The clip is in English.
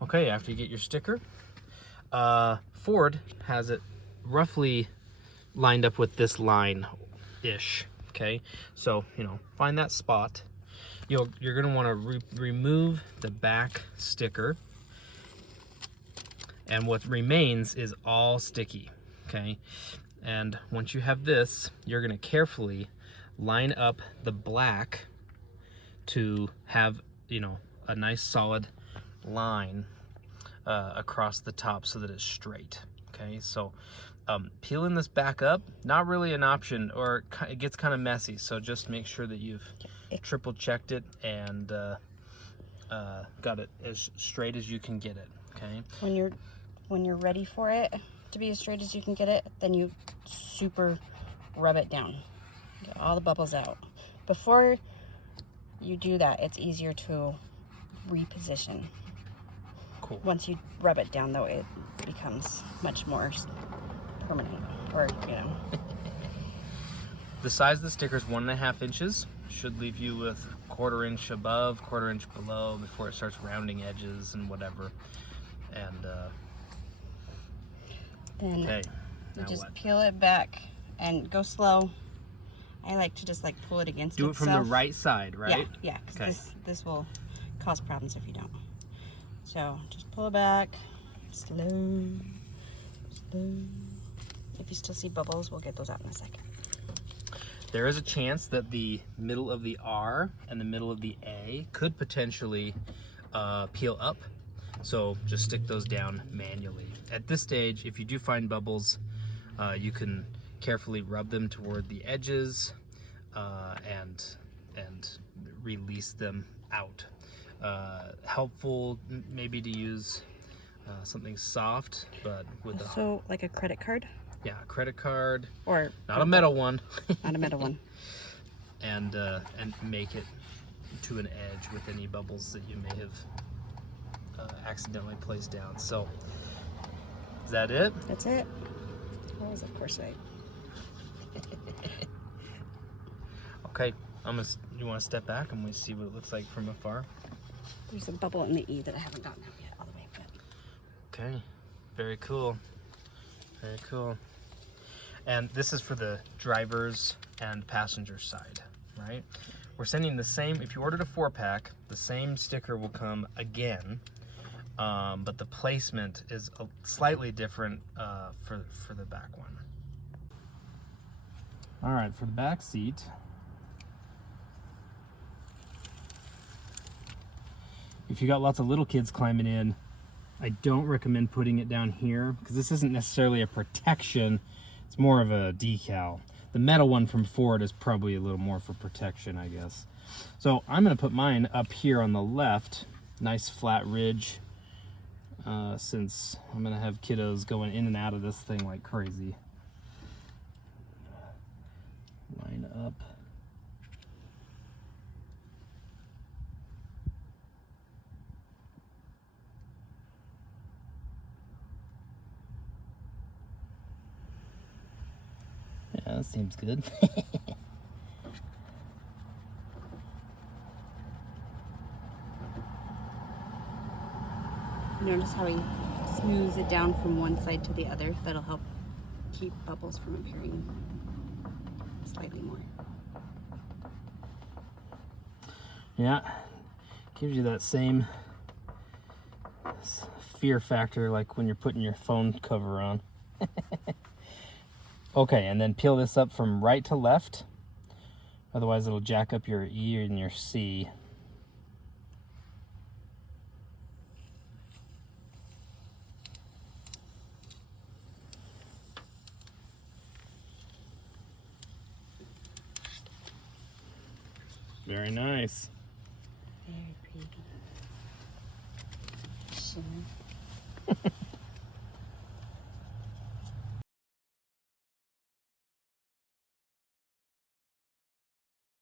Okay, after you get your sticker, Ford has it roughly lined up with this line-ish. Okay, so find that spot. You're gonna want to remove the back sticker, and what remains is all sticky. Okay, and once you have this, you're gonna carefully line up the black to have a nice solid line across the top so that it's straight. Okay, so peeling this back up, not really an option, or it gets kind of messy, so just make sure that you've triple checked it and got it as straight as you can get it. Okay, when you're ready for it to be as straight as you can get it, then you super rub it down, get all the bubbles out. Before you do that, it's easier to reposition. cool. Once you rub it down, though, it becomes much more permanent, or The size of the sticker is 1.5 inches. Should leave you with 1/4 inch above, 1/4 inch below before it starts rounding edges and whatever. And then okay, you now just what? peel it back and go slow. I like to just pull it against Do it itself. from the right side, right? Yeah, because this will cause problems if you don't. So just pull it back, slow. If you still see bubbles, we'll get those out in a second. There is a chance that the middle of the R and the middle of the A could potentially peel up. So just stick those down manually. At this stage, if you do find bubbles, you can carefully rub them toward the edges and release them out. Helpful maybe to use something soft, but with So like a credit card? a credit card, Or not a metal one. not a metal one. and make it to an edge with any bubbles that you may have accidentally placed down. So is that it? That's it. That was, of course, right. Okay, you want to step back and we see what it looks like from afar? There's a bubble in the E that I haven't gotten out yet all the way, but Okay, very cool. Very cool. And this is for the driver's and passenger side, right? We're sending the same, if you ordered a 4-pack, the same sticker will come again, but the placement is slightly different for the back one. All right, for the back seat, if you got lots of little kids climbing in, I don't recommend putting it down here because this isn't necessarily a protection, it's more of a decal. The metal one from Ford is probably a little more for protection, I guess. So I'm gonna put mine up here on the left, nice flat ridge, since I'm gonna have kiddos going in and out of this thing like crazy. Line up. Yeah, that seems good. notice how he smooths it down from one side to the other. That'll help keep bubbles from appearing slightly more. Yeah, gives you that same fear factor like when you're putting your phone cover on. Okay, and then peel this up from right to left. Otherwise it'll jack up your E and your C. Very nice. Very pretty. Shimmer.